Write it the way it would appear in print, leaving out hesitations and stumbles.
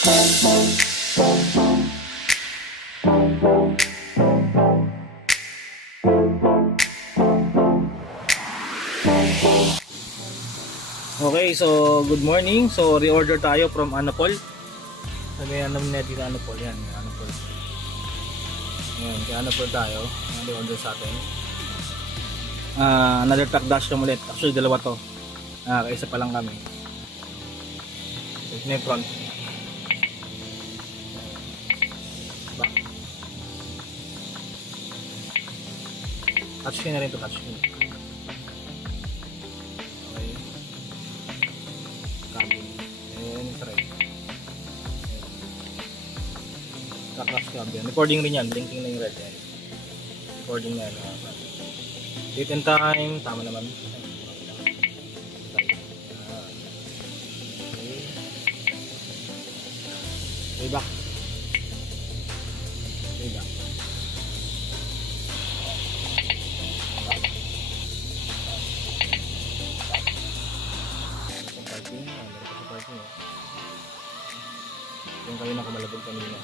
Okay, so good morning. So reorder tayo from Anapol. Sabi natin sa Anapol, yan, Anapol. Yan, kaya Anapol tayo. Yan, reorder sa atin. Another truck dash ulit. Actually, dalawa to. Kaisa pa lang kami. Ito na yung front. Back. Touchscreen na rin to, touchscreen. Okay. Cabin. Ayan, thread. Kaklas cabin. Recording rin yan. Blinking na yung red. Yan. Recording na yan. Date and time. Tama naman. Okay, back. Okay, back. Sa parking. Meron pa sa parking. Yung kayo nakamalabog kanina.